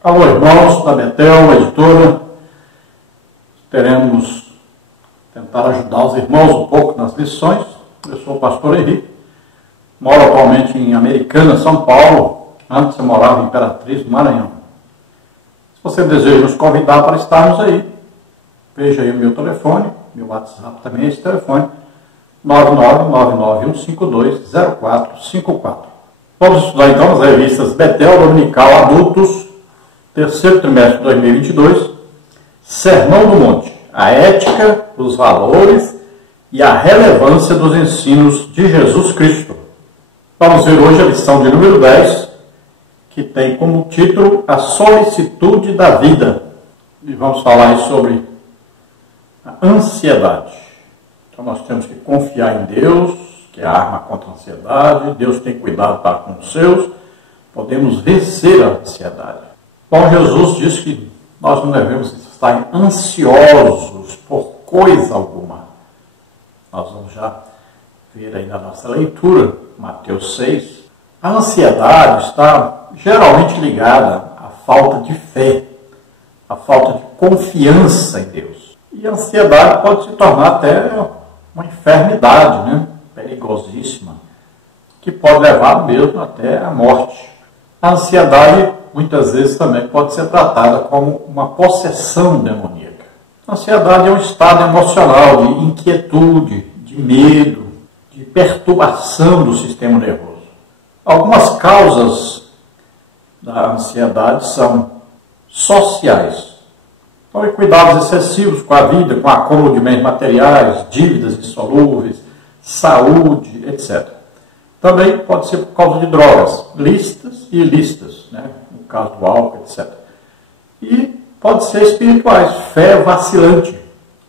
Alô, irmãos da Betel, editora. Teremos tentar ajudar os irmãos um pouco nas lições. Eu sou o pastor Henrique, moro atualmente em Americana, São Paulo. Antes eu morava em Imperatriz, no Maranhão. Se você deseja nos convidar para estarmos aí, veja aí o meu telefone, meu WhatsApp também é esse telefone, 99991520454. Vamos estudar então as revistas Betel Dominical Adultos, terceiro trimestre de 2022, Sermão do Monte, a ética, os valores e a relevância dos ensinos de Jesus Cristo. Vamos ver hoje a lição de número 10, que tem como título A Solicitude da Vida. E vamos falar aí sobre a ansiedade. Então nós temos que confiar em Deus, que é a arma contra a ansiedade. Deus tem cuidado para com os seus. Podemos vencer a ansiedade. Bom, Jesus diz que nós não devemos estar ansiosos por coisa alguma. Nós vamos já ver aí na nossa leitura, Mateus 6. A ansiedade está geralmente ligada à falta de fé, à falta de confiança em Deus. E a ansiedade pode se tornar até uma enfermidade, né? Perigosíssima, que pode levar mesmo até a morte. A ansiedade muitas vezes também pode ser tratada como uma possessão demoníaca. A ansiedade é um estado emocional de inquietude, de medo, de perturbação do sistema nervoso. Algumas causas da ansiedade são sociais. Então, cuidados excessivos com a vida, com acúmulo de bens materiais, dívidas insolúveis, saúde, etc. Também pode ser por causa de drogas, lícitas e ilícitas, né? No caso do álcool, etc. E pode ser espirituais, fé vacilante.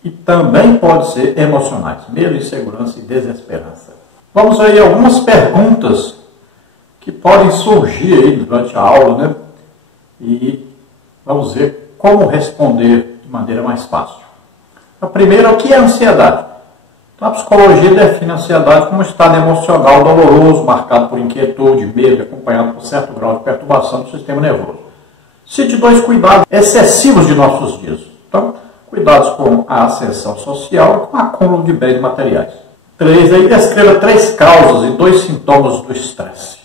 E também pode ser emocionais, medo, insegurança e desesperança. Vamos ver aí algumas perguntas que podem surgir aí durante a aula, né? E vamos ver como responder de maneira mais fácil. A primeira, o que é ansiedade? Então, a psicologia define a ansiedade como um estado emocional doloroso, marcado por inquietude, medo, acompanhado por certo grau de perturbação do sistema nervoso. Cite 2 cuidados excessivos de nossos dias. Então, cuidados com a ascensão social e com o acúmulo de bens materiais. 3, aí descreva 3 causas e 2 sintomas do estresse.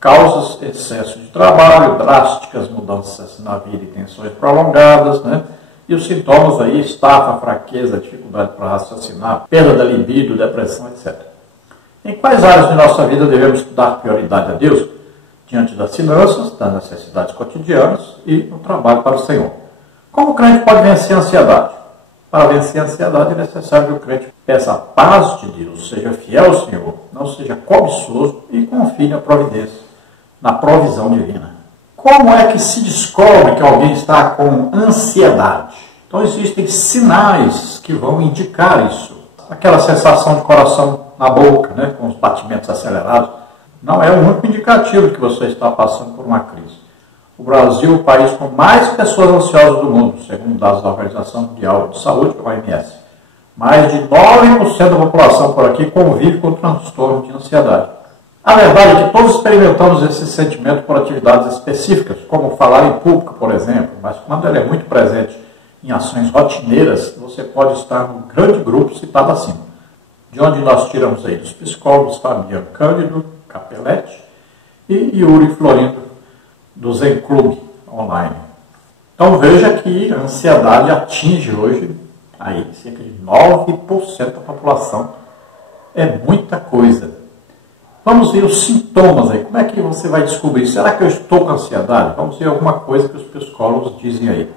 Causas: excesso de trabalho, drásticas mudanças na vida e tensões prolongadas, né? E os sintomas aí: estafa, fraqueza, dificuldade para raciocinar, perda da libido, depressão, etc. Em quais áreas de nossa vida devemos dar prioridade a Deus? Diante das finanças, das necessidades cotidianas e no trabalho para o Senhor. Como o crente pode vencer a ansiedade? Para vencer a ansiedade é necessário que o crente peça a paz de Deus, seja fiel ao Senhor, não seja cobiçoso e confie na providência, na provisão divina. Como é que se descobre que alguém está com ansiedade? Então existem sinais que vão indicar isso. Aquela sensação de coração na boca, né, com os batimentos acelerados, não é o único indicativo que você está passando por uma crise. O Brasil é o país com mais pessoas ansiosas do mundo, segundo dados da Organização Mundial de Saúde, a OMS. Mais de 9% da população por aqui convive com transtorno de ansiedade. A verdade é que todos experimentamos esse sentimento por atividades específicas, como falar em público, por exemplo, mas quando ele é muito presente em ações rotineiras, você pode estar num grande grupo citado acima. De onde nós tiramos aí dos psicólogos Fabiano Cândido, Capelletti e Yuri Florindo, do Zen Club Online. Então veja que a ansiedade atinge hoje aí cerca de 9% da população. É muita coisa. Vamos ver os sintomas aí. Como é que você vai descobrir? Será que eu estou com ansiedade? Vamos ver alguma coisa que os psicólogos dizem aí.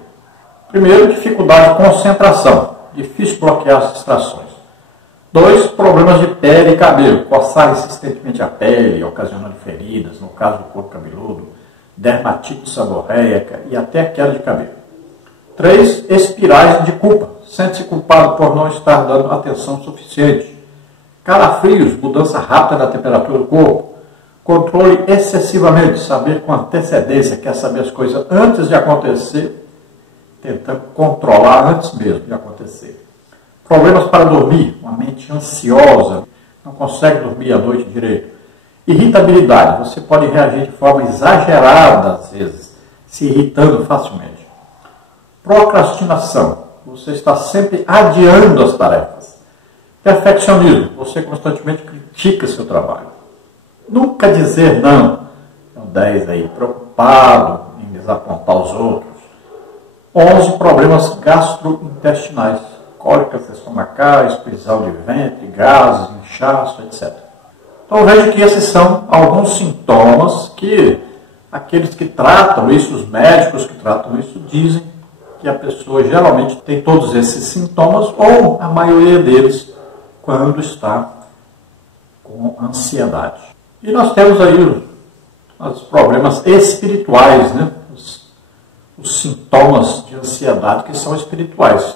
Primeiro, dificuldade de concentração. Difícil bloquear as distrações. 2, problemas de pele e cabelo. Coçar insistentemente a pele, ocasionando feridas, no caso do couro cabeludo. Dermatite seborreica e até queda de cabelo. 3, espirais de culpa. Sente-se culpado por não estar dando atenção suficiente. Calafrios, mudança rápida da temperatura do corpo. Controle excessivamente, saber com antecedência, quer saber as coisas antes de acontecer, tentando controlar antes mesmo de acontecer. Problemas para dormir, uma mente ansiosa, não consegue dormir à noite direito. Irritabilidade, você pode reagir de forma exagerada às vezes, se irritando facilmente. Procrastinação, você está sempre adiando as tarefas. Perfeccionismo, você constantemente critica seu trabalho. Nunca dizer não. Então, 10 aí, preocupado em desapontar os outros. 11, problemas gastrointestinais, cólicas estomacais, prisão de ventre, gases, inchaço, etc. Então veja que esses são alguns sintomas que aqueles que tratam isso, os médicos que tratam isso, dizem que a pessoa geralmente tem todos esses sintomas, ou a maioria deles, quando está com ansiedade. E nós temos aí os problemas espirituais, né? Os sintomas de ansiedade que são espirituais.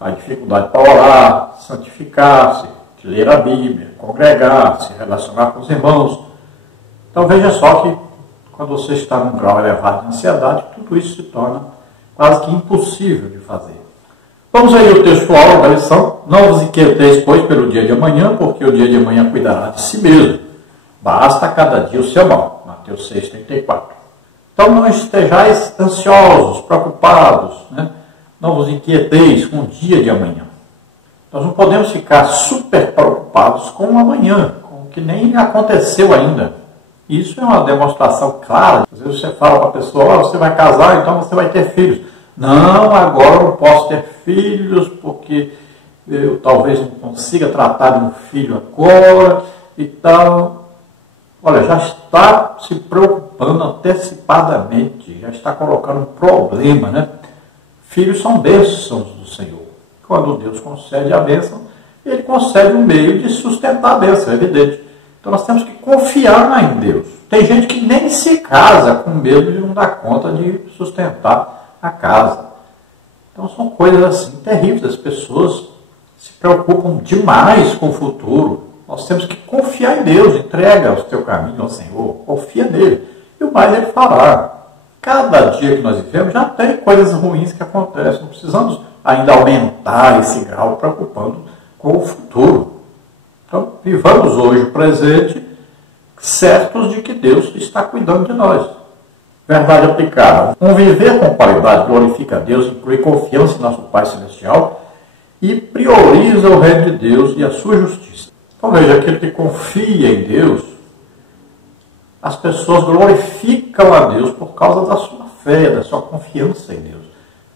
A dificuldade para orar, santificar-se, ler a Bíblia, congregar, se relacionar com os irmãos. Então veja só que quando você está num grau elevado de ansiedade, tudo isso se torna quase que impossível de fazer. Vamos aí ao textual da lição. Não vos inquieteis, pois, pelo dia de amanhã, porque o dia de amanhã cuidará de si mesmo. Basta cada dia o seu mal. Mateus 6,34. Então não estejais ansiosos, preocupados, né? Não vos inquieteis com o dia de amanhã. Nós não podemos ficar super preocupados com o amanhã, com o que nem aconteceu ainda. Isso é uma demonstração clara. Às vezes você fala para a pessoa, você vai casar, então você vai ter filhos. Não, agora eu não posso ter filhos, porque eu talvez não consiga tratar de um filho agora e tal. Olha, já está se preocupando antecipadamente, já está colocando um problema, né? Filhos são bênçãos do Senhor. Quando Deus concede a bênção, Ele concede um meio de sustentar a bênção, é evidente. Então nós temos que confiar em Deus. Tem gente que nem se casa com medo de não dar conta de sustentar a casa. Então são coisas assim terríveis. As pessoas se preocupam demais com o futuro. Nós temos que confiar em Deus. Entrega o teu caminho ao Senhor. Confia nele. E o mais Ele fará. Cada dia que nós vivemos já tem coisas ruins que acontecem. Não precisamos ainda aumentar esse grau preocupando com o futuro. Então, vivamos hoje o presente, certos de que Deus está cuidando de nós. Verdade aplicada. Um viver com qualidade glorifica a Deus, inclui confiança em nosso Pai Celestial e prioriza o reino de Deus e a sua justiça. Então veja, aquele que confia em Deus, as pessoas glorificam a Deus por causa da sua fé, da sua confiança em Deus.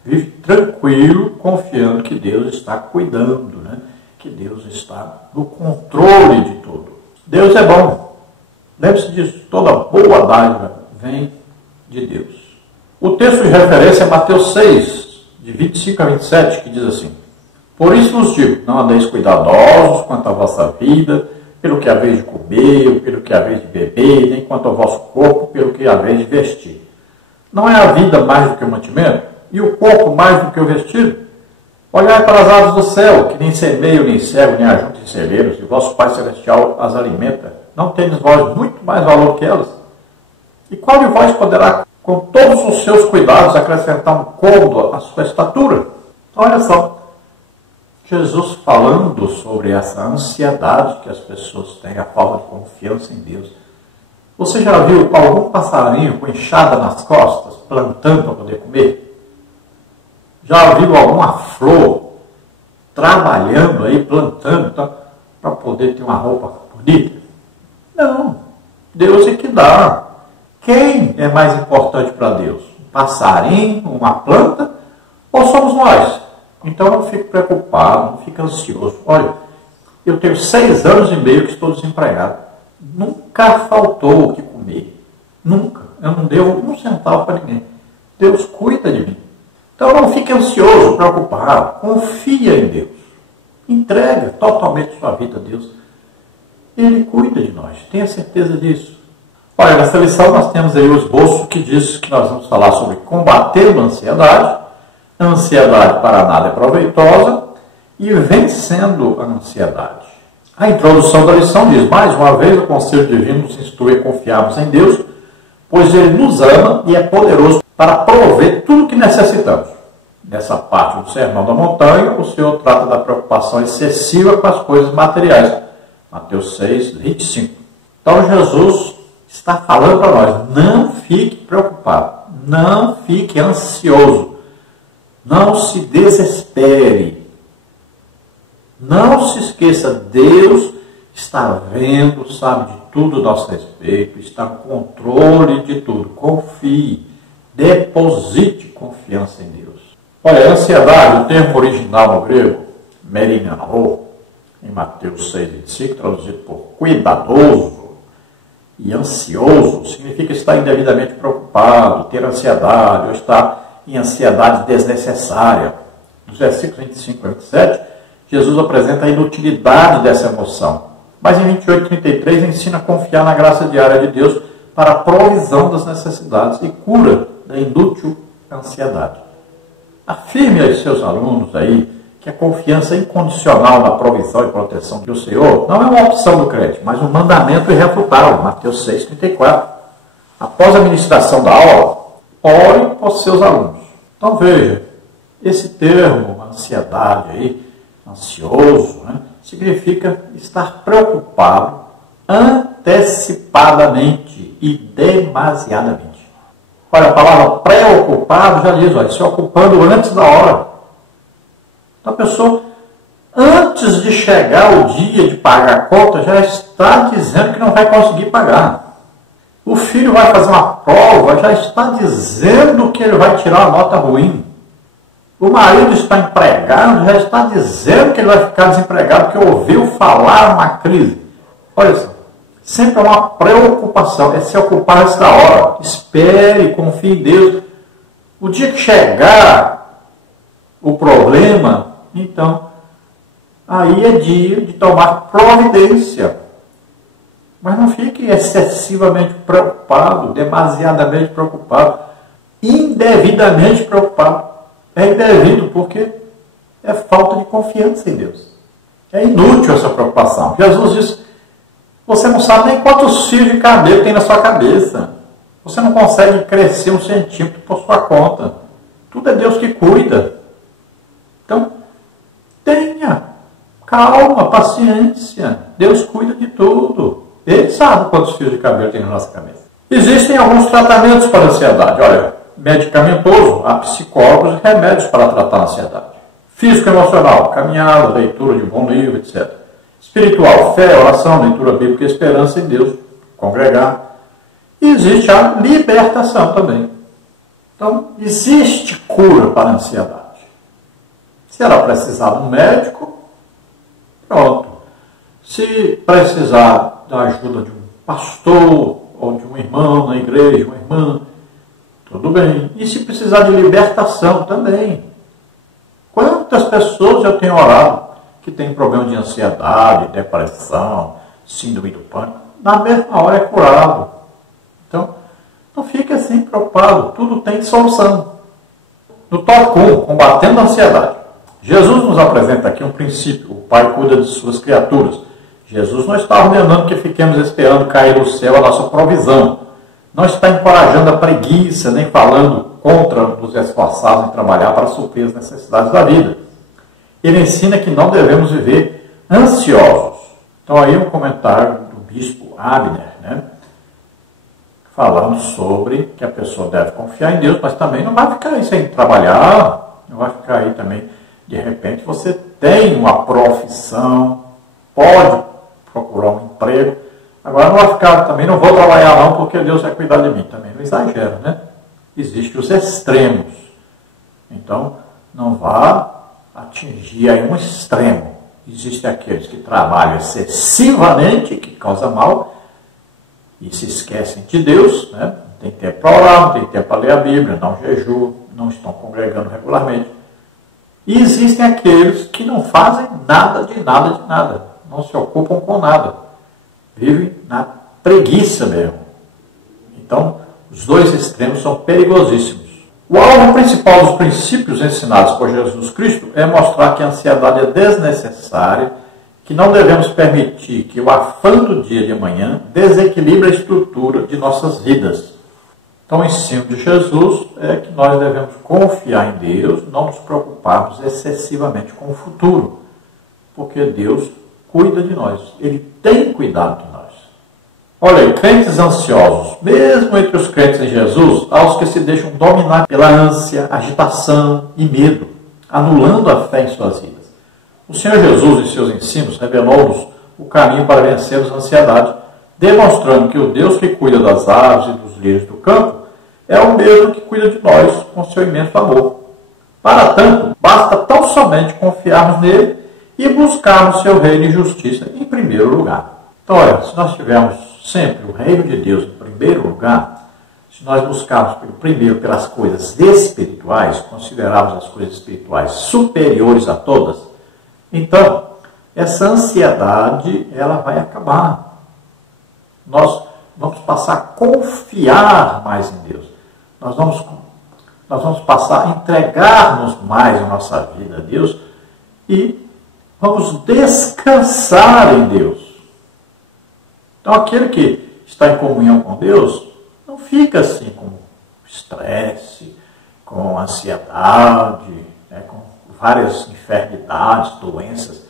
Vive tranquilo, confiando que Deus está cuidando, né? Que Deus está no controle de tudo. Deus é bom. Lembre-se disso, toda boa dádiva vem de Deus. O texto de referência é Mateus 6, de 25 a 27, que diz assim: Por isso vos digo, não andeis cuidadosos quanto à vossa vida, pelo que haveis de comer, ou pelo que haveis de beber, nem quanto ao vosso corpo, pelo que haveis de vestir. Não é a vida mais do que o mantimento, e o corpo mais do que o vestido? Olhai para as aves do céu, que nem semeiam, nem cegam, nem ajuntam em celeiros, e vosso Pai Celestial as alimenta. Não tendes vós muito mais valor que elas? E qual de vós poderá, com todos os seus cuidados, acrescentar um cômodo à sua estatura? Olha só, Jesus falando sobre essa ansiedade que as pessoas têm, a falta de confiança em Deus. Você já viu algum passarinho com enxada nas costas, plantando para poder comer? Já viu alguma flor trabalhando aí, plantando, para poder ter uma roupa bonita? Não. Deus é que dá. Quem é mais importante para Deus? Um passarinho, uma planta? Ou somos nós? Então não fique preocupado, não fique ansioso. Olha, eu tenho 6 anos e meio que estou desempregado. Nunca faltou o que comer. Nunca. Eu não devo um centavo para ninguém. Deus cuida de mim. Então não fique ansioso, preocupado. Confia em Deus. Entrega totalmente sua vida a Deus. Ele cuida de nós. Tenha certeza disso. Olha, nessa lição nós temos aí o esboço que diz que nós vamos falar sobre combater a ansiedade. A ansiedade para nada é proveitosa. E vencendo a ansiedade. A introdução da lição diz: mais uma vez o conselho divino nos instrui a confiarmos em Deus, pois Ele nos ama e é poderoso para prover tudo o que necessitamos. Nessa parte do Sermão da Montanha, o Senhor trata da preocupação excessiva com as coisas materiais. Mateus 6, 25. Então Jesus está falando para nós: não fique preocupado, Não fique ansioso. Não se desespere. Não se esqueça, Deus está vendo, sabe de tudo a nosso respeito, está no controle de tudo. Confie, deposite confiança em Deus. Olha, a ansiedade, o termo original no grego, merinano, em Mateus 6,25, traduzido por cuidadoso e ansioso, significa estar indevidamente preocupado, ter ansiedade ou estar em ansiedade desnecessária. Nos versículos 25 a 27, Jesus apresenta a inutilidade dessa emoção. Mas em 28:33 ensina a confiar na graça diária de Deus para a provisão das necessidades e cura da inútil ansiedade. Afirme aos seus alunos aí que a confiança incondicional na provisão e proteção do Senhor não é uma opção do crente, mas um mandamento irrefutável, Mateus 6,34. Após a ministração da aula, ore por seus alunos. Então veja, esse termo, ansiedade aí, ansioso, né, significa estar preocupado antecipadamente e demasiadamente. Olha, a palavra preocupado já diz, olha, se ocupando antes da hora. Então a pessoa, antes de chegar o dia de pagar a conta, já está dizendo que não vai conseguir pagar. O filho vai fazer uma prova, já está dizendo que ele vai tirar uma nota ruim. O marido está empregado, já está dizendo que ele vai ficar desempregado, porque ouviu falar uma crise. Olha só, sempre é uma preocupação, é se ocupar antes da hora. Espere, confie em Deus. O dia que chegar o problema, então, aí é dia de tomar providência. Mas não fique excessivamente preocupado, demasiadamente preocupado, indevidamente preocupado. É indevido porque é falta de confiança em Deus. É inútil essa preocupação. Jesus disse, você não sabe nem quantos fios de cabelo tem na sua cabeça. Você não consegue crescer 1 centímetro por sua conta. Tudo é Deus que cuida. Então, tenha calma, paciência. Deus cuida de tudo. Ele sabe quantos fios de cabelo tem na nossa cabeça. Existem alguns tratamentos para a ansiedade. Olha, medicamentoso, há psicólogos e remédios para tratar a ansiedade. Físico-emocional, caminhada, leitura de um bom livro, etc. Espiritual, fé, oração, leitura bíblica, esperança em Deus, congregar. E existe a libertação também. Então, existe cura para a ansiedade. Se ela precisar de um médico, pronto. Se precisar da ajuda de um pastor ou de um irmão na igreja, uma irmã, tudo bem. E se precisar de libertação também. Quantas pessoas eu tenho orado que têm problema de ansiedade, depressão, síndrome do pânico, na mesma hora é curado. Então, não fique assim preocupado, tudo tem solução. No tópico 1, combatendo a ansiedade. Jesus nos apresenta aqui um princípio, o Pai cuida de suas criaturas. Jesus não está ordenando que fiquemos esperando cair do céu a nossa provisão. Não está encorajando a preguiça, nem falando contra nos esforçarmos em trabalhar para suprir as necessidades da vida. Ele ensina que não devemos viver ansiosos. Então aí um comentário do bispo Abner, né, falando sobre que a pessoa deve confiar em Deus, mas também não vai ficar aí sem trabalhar, não vai ficar aí também, de repente você tem uma profissão, pode procurar um emprego, agora não vai ficar, também não vou trabalhar não, porque Deus vai cuidar de mim. Também não exagera, né? Existem os extremos. Então, não vá atingir aí um extremo. Existem aqueles que trabalham excessivamente, que causa mal, e se esquecem de Deus, né? Não tem tempo para orar, não tem tempo para ler a Bíblia, não jejuam, não estão congregando regularmente. E existem aqueles que não fazem nada de nada de nada, não se ocupam com nada. Vivem na preguiça mesmo. Então, os dois extremos são perigosíssimos. O alvo principal dos princípios ensinados por Jesus Cristo é mostrar que a ansiedade é desnecessária, que não devemos permitir que o afã do dia de amanhã desequilibre a estrutura de nossas vidas. Então, o ensino de Jesus é que nós devemos confiar em Deus, não nos preocuparmos excessivamente com o futuro, porque Deus cuida de nós. Ele tem cuidado de nós. Olha aí, crentes ansiosos, mesmo entre os crentes em Jesus, há os que se deixam dominar pela ânsia, agitação e medo, anulando a fé em suas vidas. O Senhor Jesus, em seus ensinos, revelou-nos o caminho para vencermos a ansiedade, demonstrando que o Deus que cuida das aves e dos lírios do campo é o mesmo que cuida de nós com seu imenso amor. Para tanto, basta tão somente confiarmos nele e buscarmos seu reino e justiça em primeiro lugar. Então, olha, se nós tivermos sempre o reino de Deus em primeiro lugar, se nós buscarmos primeiro pelas coisas espirituais, considerarmos as coisas espirituais superiores a todas, então, essa ansiedade, ela vai acabar. Nós vamos passar a confiar mais em Deus. Nós vamos passar a entregar-nos mais a nossa vida a Deus e vamos descansar em Deus. Então, aquele que está em comunhão com Deus, não fica assim com estresse, com ansiedade, né, com várias enfermidades, doenças.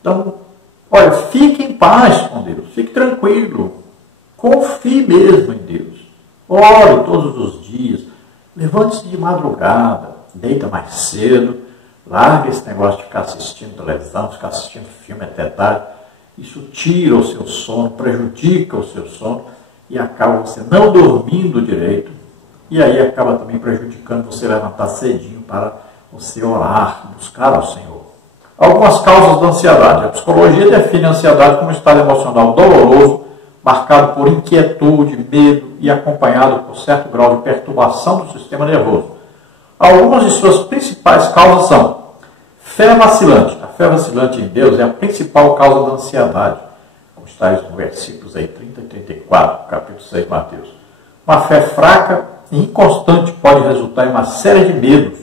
Então, olha, fique em paz com Deus, fique tranquilo, confie mesmo em Deus. Ore todos os dias, levante-se de madrugada, deita mais cedo, largue esse negócio de ficar assistindo televisão, ficar assistindo filme até tarde. Isso tira o seu sono, prejudica o seu sono e acaba você não dormindo direito. E aí acaba também prejudicando você levantar cedinho para você orar, buscar ao Senhor. Algumas causas da ansiedade. A psicologia define a ansiedade como um estado emocional doloroso, marcado por inquietude, medo e acompanhado por certo grau de perturbação do sistema nervoso. Algumas de suas principais causas são fé vacilante. A fé vacilante em Deus é a principal causa da ansiedade, como está nos versículos aí 30 e 34, capítulo 6 de Mateus. Uma fé fraca e inconstante pode resultar em uma série de medos.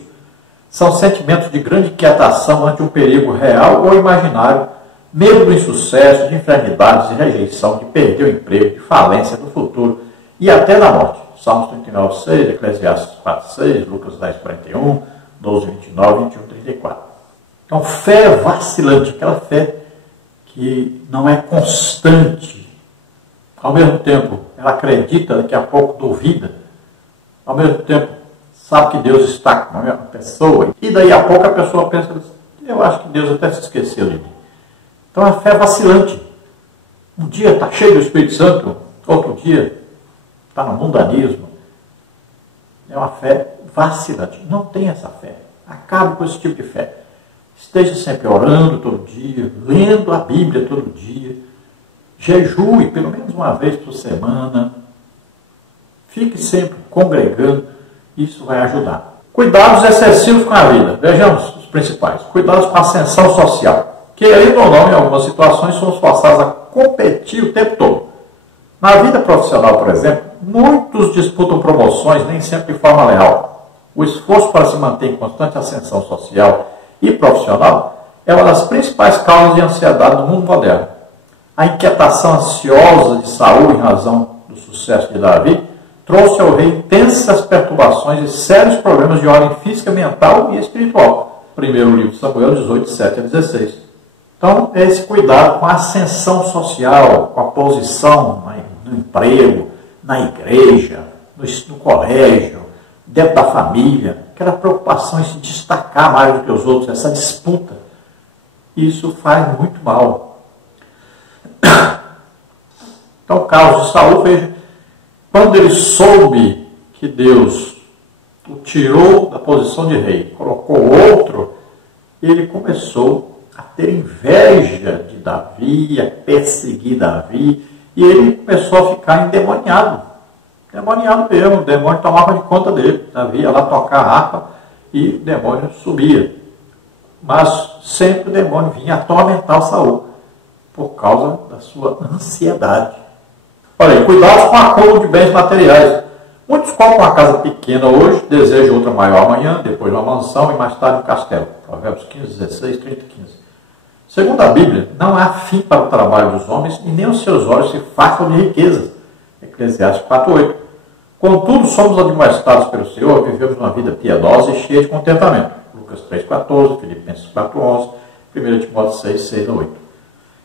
São sentimentos de grande inquietação ante um perigo real ou imaginário, medo do insucesso, de enfermidades, de rejeição, de perder o emprego, de falência do futuro e até da morte. Salmos 39, 6, Eclesiastes 4, 6, Lucas 10, 41, 12, 29, 21, 34. Então, fé vacilante, aquela fé que não é constante. Ao mesmo tempo, ela acredita, daqui a pouco duvida. Ao mesmo tempo, sabe que Deus está com a pessoa. E daí a pouco a pessoa pensa, eu acho que Deus até se esqueceu de mim. Então, a fé vacilante. Um dia está cheio do Espírito Santo, outro dia está no mundanismo. É uma fé vacilante. Não tem essa fé. Acabe com esse tipo de fé. Esteja sempre orando todo dia, lendo a Bíblia todo dia. Jejue pelo menos uma vez por semana. Fique sempre congregando. Isso vai ajudar. Cuidados excessivos com a vida. Vejamos os principais. Cuidados com a ascensão social. Querendo ou não, em algumas situações, somos forçados a competir o tempo todo. Na vida profissional, por exemplo, muitos disputam promoções, nem sempre de forma leal. O esforço para se manter em constante ascensão social e profissional é uma das principais causas de ansiedade no mundo moderno. A inquietação ansiosa de Saul, em razão do sucesso de Davi, trouxe ao rei intensas perturbações e sérios problemas de ordem física, mental e espiritual. Primeiro livro de Samuel 18, 7 a 16. Então, é esse cuidado com a ascensão social, com a posição no emprego, na igreja, no colégio, dentro da família, aquela preocupação em se destacar mais do que os outros, essa disputa. Isso faz muito mal. Então, o caso de Saul, veja, quando ele soube que Deus o tirou da posição de rei, colocou outro, ele começou a ter inveja de Davi, a perseguir Davi, e ele começou a ficar endemoniado. Endemoniado mesmo, o demônio tomava de conta dele. Davi ia lá tocar a harpa e o demônio subia. Mas sempre o demônio vinha atormentar Saul, por causa da sua ansiedade. Olha aí, cuidados com o acúmulo de bens materiais. Muitos compram uma casa pequena hoje, desejam outra maior amanhã, depois uma mansão e mais tarde um castelo. Provérbios 15, 16, 30 e 15. Segundo a Bíblia, não há fim para o trabalho dos homens e nem os seus olhos se fartam de riquezas. Eclesiastes 4, 8. Contudo, somos admoestados pelo Senhor, vivemos uma vida piedosa e cheia de contentamento. Lucas 3, 14, Filipenses 4, 11, 1 Timóteo 6, 6 a 8.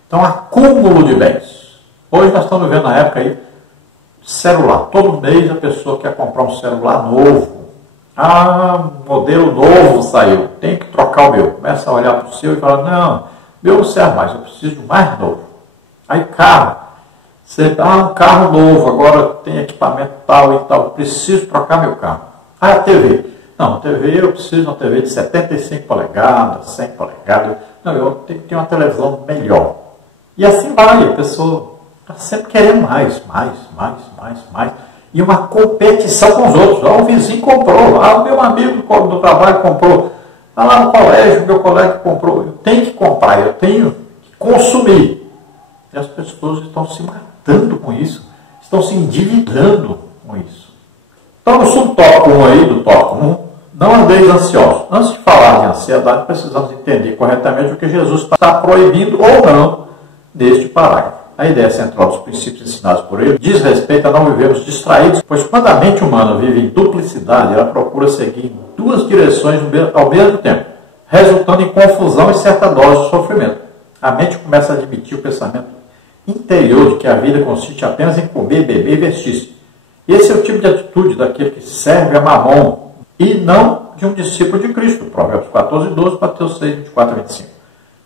Então, acúmulo de bens. Hoje nós estamos vivendo na época aí, celular. Todo mês a pessoa quer comprar um celular novo. Ah, modelo novo saiu, tem que trocar o meu. Começa a olhar para o seu e fala, não, meu não serve mais, eu preciso de um mais novo. Aí carro, você dá um carro novo, agora tem equipamento tal e tal, preciso trocar meu carro. Ah, a TV. Não, TV eu preciso de uma TV de 75 polegadas, 100 polegadas. Não, eu tenho que ter uma televisão melhor. E assim vai, a pessoa está sempre querendo mais. E uma competição com os outros. Ah, o vizinho comprou, ah, o meu amigo do trabalho comprou, ah, lá no colégio, o meu colega comprou. Eu tenho que comprar, eu tenho que consumir. E as pessoas estão se matando com isso, estão se endividando com isso. Então, no subtópico 1 aí, do tópico 1, não andeis ansiosos. Antes de falar de ansiedade, precisamos entender corretamente o que Jesus está proibindo ou não neste parágrafo. A ideia central dos princípios ensinados por ele diz respeito a não vivermos distraídos, pois quando a mente humana vive em duplicidade, ela procura seguir em duas direções ao mesmo tempo, resultando em confusão e certa dose de sofrimento. A mente começa a admitir o pensamento interior de que a vida consiste apenas em comer, beber e vestir-se. Esse é o tipo de atitude daquele que serve a Mamon e não de um discípulo de Cristo. Provérbios 14, 12, Mateus 6, 24 a 25.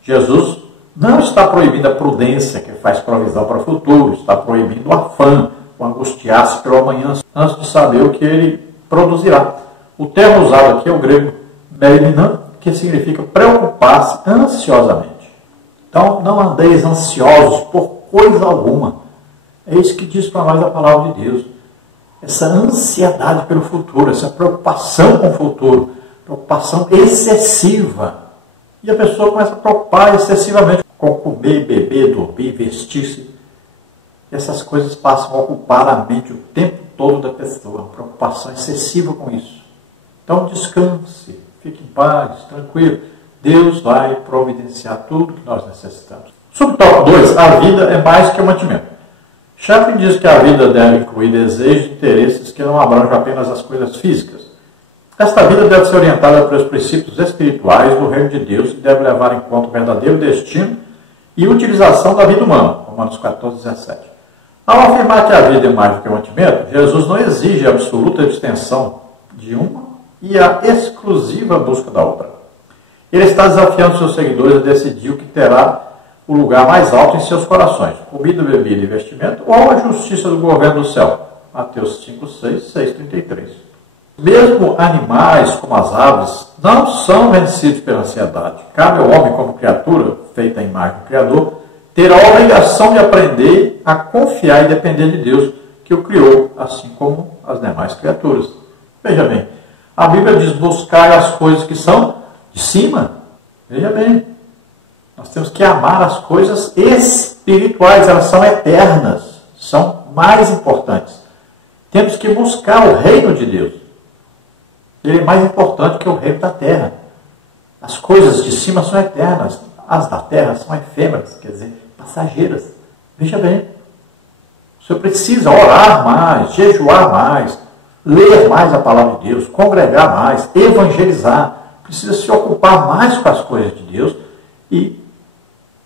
Jesus não está proibindo a prudência, que faz provisão para o futuro, está proibindo o afã, o angustiar-se pelo amanhã, antes de saber o que ele produzirá. O termo usado aqui é o grego melinan, que significa preocupar-se ansiosamente. Então, não andeis ansiosos por coisa alguma. É isso que diz para nós a palavra de Deus. Essa ansiedade pelo futuro, essa preocupação com o futuro, preocupação excessiva. E a pessoa começa a preocupar excessivamente com comer, beber, dormir, vestir-se. Essas coisas passam a ocupar a mente o tempo todo da pessoa, uma preocupação excessiva com isso. Então descanse, fique em paz, tranquilo. Deus vai providenciar tudo que nós necessitamos. Subtópico 2, a vida é mais que o mantimento. Chaplin diz que a vida deve incluir desejos e interesses que não abrangem apenas as coisas físicas. Esta vida deve ser orientada pelos princípios espirituais do reino de Deus e deve levar em conta o verdadeiro destino e utilização da vida humana. Romanos 14, 17. Ao afirmar que a vida é mais do que o mantimento, Jesus não exige a absoluta extensão de uma e a exclusiva busca da outra. Ele está desafiando seus seguidores a decidir o que terá o lugar mais alto em seus corações, comida, bebida e vestimento, ou a justiça do governo do céu. Mateus 5, 6, 6, 33. Mesmo animais, como as aves, não são vencidos pela ansiedade. Cabe ao homem, como criatura, feita à imagem do Criador, ter a obrigação de aprender a confiar e depender de Deus, que o criou, assim como as demais criaturas. Veja bem, a Bíblia diz buscar as coisas que são de cima. Veja bem, nós temos que amar as coisas espirituais, elas são eternas, são mais importantes. Temos que buscar o reino de Deus. Ele é mais importante que o reino da terra. As coisas de cima são eternas, as da terra são efêmeras, quer dizer, passageiras. Veja bem, você precisa orar mais, jejuar mais, ler mais a palavra de Deus, congregar mais, evangelizar. Precisa se ocupar mais com as coisas de Deus e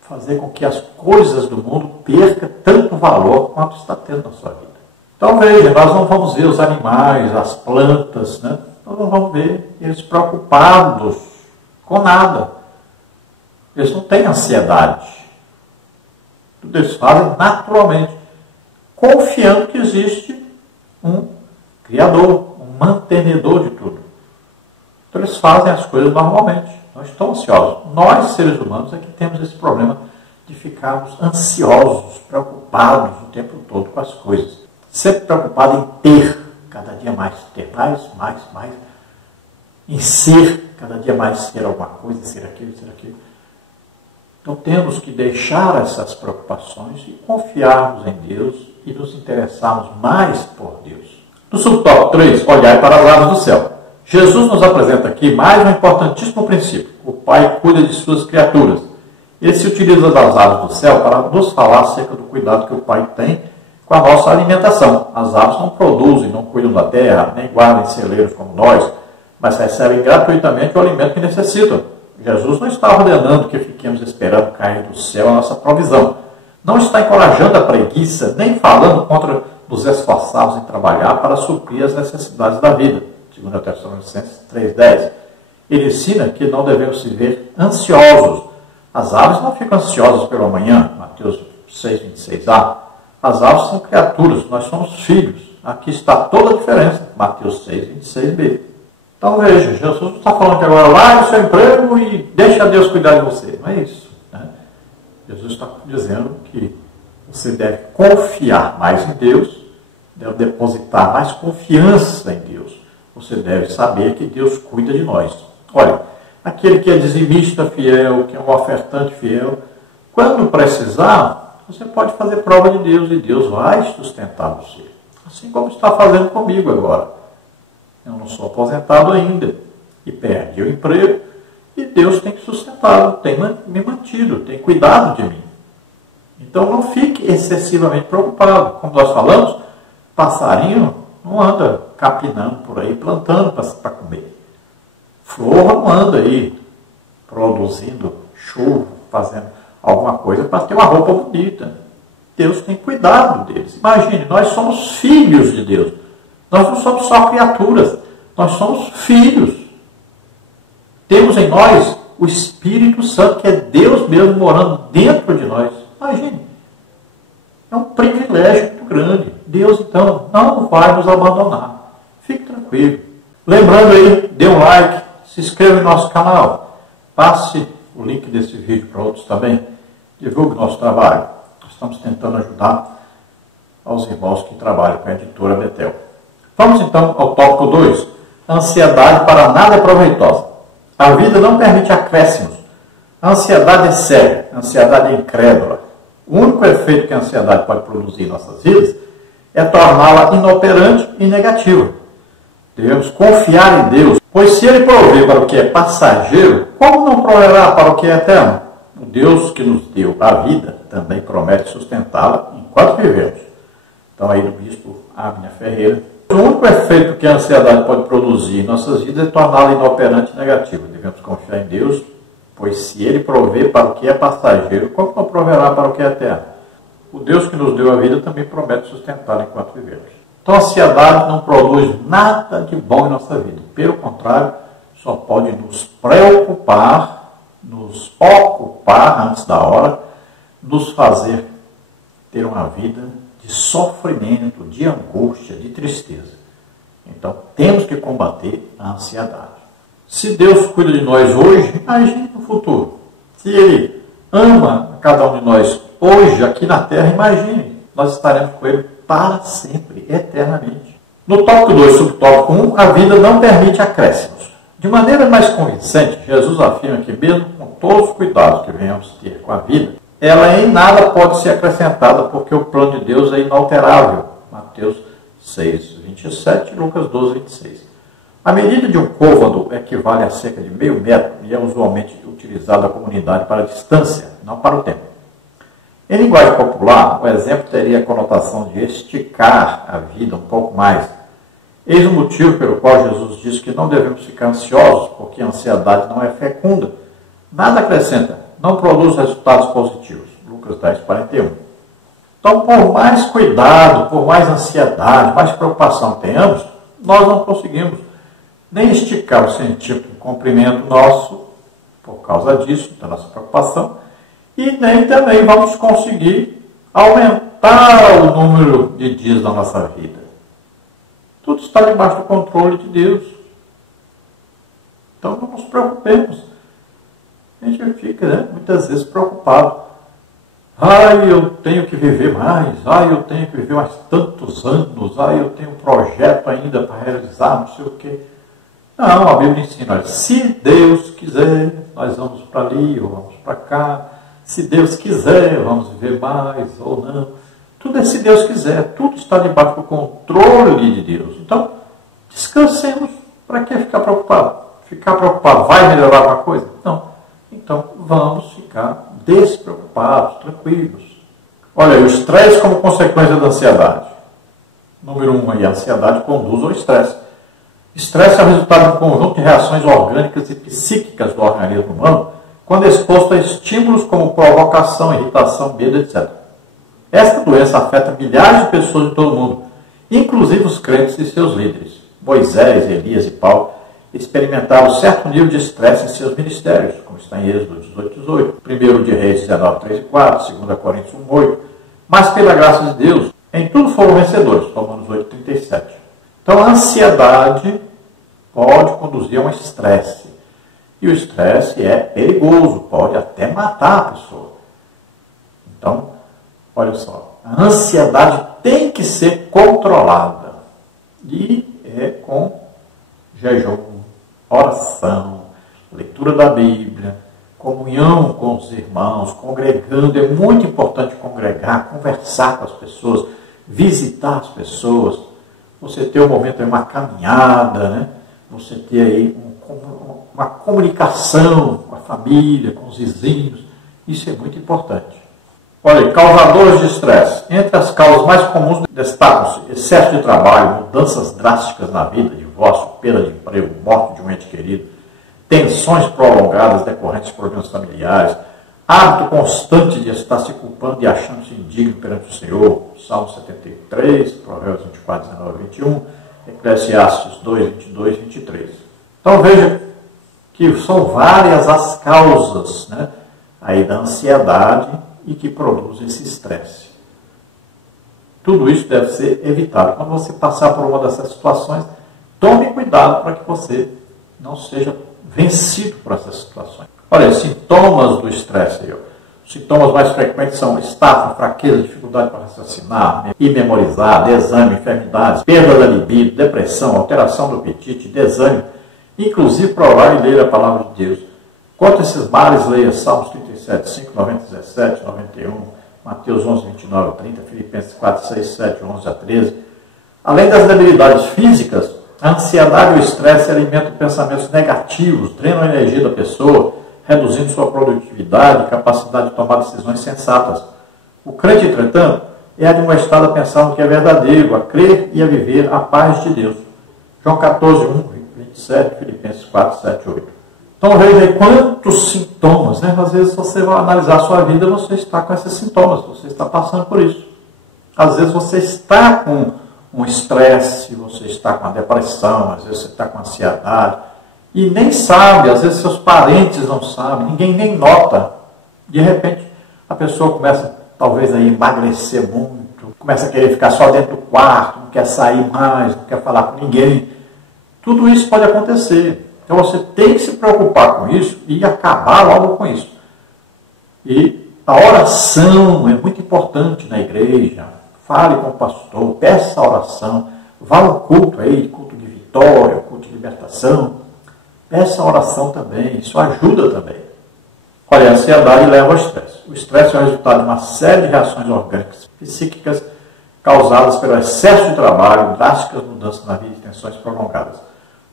fazer com que as coisas do mundo percam tanto valor quanto está tendo na sua vida. Então veja, nós não vamos ver os animais, as plantas, né? Nós não vamos ver eles preocupados com nada. Eles não têm ansiedade. Tudo eles fazem naturalmente, confiando que existe um Criador, um mantenedor de tudo. Então eles fazem as coisas normalmente, não estão ansiosos. Nós, seres humanos, é que temos esse problema de ficarmos ansiosos, preocupados o tempo todo com as coisas. Sempre preocupado em ter, cada dia mais, ter mais, em ser, cada dia mais ser alguma coisa, ser aquilo. Então temos que deixar essas preocupações e confiarmos em Deus e nos interessarmos mais por Deus. No subtópico 3, olhar para as aves do céu. Jesus nos apresenta aqui mais um importantíssimo princípio. O Pai cuida de suas criaturas. Ele se utiliza das aves do céu para nos falar acerca do cuidado que o Pai tem com a nossa alimentação. As aves não produzem, não cuidam da terra, nem guardam em celeiros como nós, mas recebem gratuitamente o alimento que necessitam. Jesus não está ordenando que fiquemos esperando cair do céu a nossa provisão, Não está encorajando a preguiça, nem falando contra nos esforçarmos em trabalhar para suprir as necessidades da vida. 2 Tessalonicenses 3,10. Ele ensina que não devemos se ver ansiosos. As aves não ficam ansiosas pelo amanhã. Mateus 6,26a. As aves são criaturas, nós somos filhos. Aqui está toda a diferença. Mateus 6,26b. Então veja, Jesus não está falando que agora largue o seu emprego e deixa Deus cuidar de você. Não é isso. Né? Jesus está dizendo que você deve confiar mais em Deus, deve depositar mais confiança em Deus. Você deve saber que Deus cuida de nós. Olha, aquele que é dizimista fiel, que é um ofertante fiel, quando precisar, você pode fazer prova de Deus e Deus vai sustentar você. Assim como está fazendo comigo agora. Eu não sou aposentado ainda e perdi o emprego e Deus tem sustentado, tem me mantido, tem cuidado de mim. Então não fique excessivamente preocupado. Como nós falamos, passarinho não anda capinando por aí, plantando para comer. Flor não anda aí produzindo chuva, fazendo alguma coisa para ter uma roupa bonita. Deus tem cuidado deles. Imagine, nós somos filhos de Deus. Nós não somos só criaturas, nós somos filhos. Temos em nós o Espírito Santo, que é Deus mesmo morando dentro de nós. Imagine, é um privilégio muito grande. Deus, então, não vai nos abandonar. Fique tranquilo. Lembrando aí, dê um like, se inscreva no nosso canal, passe o link desse vídeo para outros também, divulgue o nosso trabalho. Estamos tentando ajudar aos irmãos que trabalham com a editora Betel. Vamos então ao tópico 2. Ansiedade para nada é proveitosa. A vida não permite acréscimos. A ansiedade é séria, a ansiedade é incrédula. O único efeito que a ansiedade pode produzir em nossas vidas é torná-la inoperante e negativa. Devemos confiar em Deus, pois se Ele prover para o que é passageiro, como não proverá para o que é eterno? O Deus que nos deu a vida também promete sustentá-la enquanto vivemos. Então aí do bispo Abner Ferreira. O único efeito que a ansiedade pode produzir em nossas vidas é torná-la inoperante e negativa. Devemos confiar em Deus, pois se Ele prover para o que é passageiro, como não proverá para o que é eterno? O Deus que nos deu a vida também promete sustentá-la enquanto vivemos. Então a ansiedade não produz nada de bom em nossa vida. Pelo contrário, só pode nos preocupar, nos ocupar antes da hora, nos fazer ter uma vida de sofrimento, de angústia, de tristeza. Então, temos que combater a ansiedade. Se Deus cuida de nós hoje, imagine no futuro. Se Ele ama cada um de nós hoje, aqui na Terra, imagine, nós estaremos com Ele para sempre, eternamente. No tópico 2, subtópico 1, a vida não permite acréscimos. De maneira mais convincente, Jesus afirma que mesmo com todos os cuidados que venhamos ter com a vida, ela em nada pode ser acrescentada, porque o plano de Deus é inalterável. Mateus 6,27 e Lucas 12,26. A medida de um côvado equivale a cerca de meio metro e é usualmente utilizada na comunidade para a distância, não para o tempo. Em linguagem popular, o exemplo teria a conotação de esticar a vida um pouco mais. Eis o motivo pelo qual Jesus diz que não devemos ficar ansiosos, porque a ansiedade não é fecunda. Nada acrescenta, não produz resultados positivos. Lucas 10,41. Então, por mais cuidado, por mais ansiedade, mais preocupação tenhamos, nós não conseguimos nem esticar o sentido do comprimento nosso, por causa disso, da nossa preocupação, e nem também vamos conseguir aumentar o número de dias da nossa vida. Tudo está debaixo do controle de Deus. Então não nos preocupemos. A gente fica, muitas vezes preocupado. Eu tenho que viver mais. Eu tenho que viver mais tantos anos. Eu tenho um projeto ainda para realizar, não sei o quê. Não, a Bíblia ensina, olha, se Deus quiser, nós vamos para ali ou vamos para cá. Se Deus quiser, vamos viver mais ou não. Tudo é se Deus quiser. Tudo está debaixo do controle de Deus. Então, descansemos. Para que ficar preocupado? Ficar preocupado vai melhorar alguma coisa? Não. Então, vamos ficar despreocupados, tranquilos. Olha, o estresse como consequência da ansiedade. Número 1, a ansiedade conduz ao estresse. Estresse é o resultado de um conjunto de reações orgânicas e psíquicas do organismo humano, quando exposto a estímulos como provocação, irritação, medo, etc. Esta doença afeta milhares de pessoas de todo o mundo, inclusive os crentes e seus líderes. Moisés, Elias e Paulo experimentaram certo nível de estresse em seus ministérios, como está em Êxodo 18:18, 1 de Reis 19:3 e 4, 2 Coríntios 1:8, mas pela graça de Deus, em tudo foram vencedores, Romanos 8:37. Então a ansiedade pode conduzir a um estresse, e o estresse é perigoso, pode até matar a pessoa. Então, olha só, a ansiedade tem que ser controlada, e é com jejum, oração, leitura da Bíblia, comunhão com os irmãos, congregando. É muito importante congregar, conversar com as pessoas, visitar as pessoas, você ter um momento aí, uma caminhada, né? Você ter aí uma comunicação com a família, com os vizinhos. Isso é muito importante. Olha, causadores de estresse. Entre as causas mais comuns destacam-se excesso de trabalho, mudanças drásticas na vida, divórcio, perda de emprego, morte de um ente querido, tensões prolongadas decorrentes de problemas familiares, hábito constante de estar se culpando e achando-se indigno perante o Senhor, Salmo 73, Provérbios 24, 19 e 21, Eclesiastes 2, 22 e 23. Então veja que são várias as causas, né, aí da ansiedade e que produzem esse estresse. Tudo isso deve ser evitado. Quando você passar por uma dessas situações, tome cuidado para que você não seja vencido por essas situações. Olha, sintomas do estresse. Os sintomas mais frequentes são estafa, fraqueza, dificuldade para raciocinar e memorizar, desânimo, enfermidades, perda da libido, depressão, alteração do apetite, desânimo, inclusive provar e ler a palavra de Deus. Quanto a esses males, leia Salmos 37, 5, 90, 17, 91, Mateus 11, 29 a 30, Filipenses 4, 6, 7, 11 a 13. Além das debilidades físicas, a ansiedade e o estresse alimentam pensamentos negativos, drenam a energia da pessoa, reduzindo sua produtividade e capacidade de tomar decisões sensatas. O crente, entretanto, é admoestado a pensar no que é verdadeiro, a crer e a viver a paz de Deus. João 14, 1, 27, Filipenses 4, 7, 8. Então veja aí quantos sintomas, né? Às vezes você vai analisar a sua vida, você está com esses sintomas, você está passando por isso. Às vezes você está com um estresse, você está com uma depressão, às vezes você está com ansiedade, e nem sabe, às vezes seus parentes não sabem, ninguém nem nota. De repente, a pessoa começa, talvez, a emagrecer muito, começa a querer ficar só dentro do quarto, não quer sair mais, não quer falar com ninguém. Tudo isso pode acontecer. Então você tem que se preocupar com isso e acabar logo com isso. E a oração é muito importante na igreja. Fale com o pastor, peça a oração, vá ao culto aí, culto de vitória, culto de libertação. Peça a oração também, isso ajuda também. Olha, a ansiedade leva ao estresse. O estresse é o resultado de uma série de reações orgânicas, psíquicas, causadas pelo excesso de trabalho, drásticas mudanças na vida e tensões prolongadas.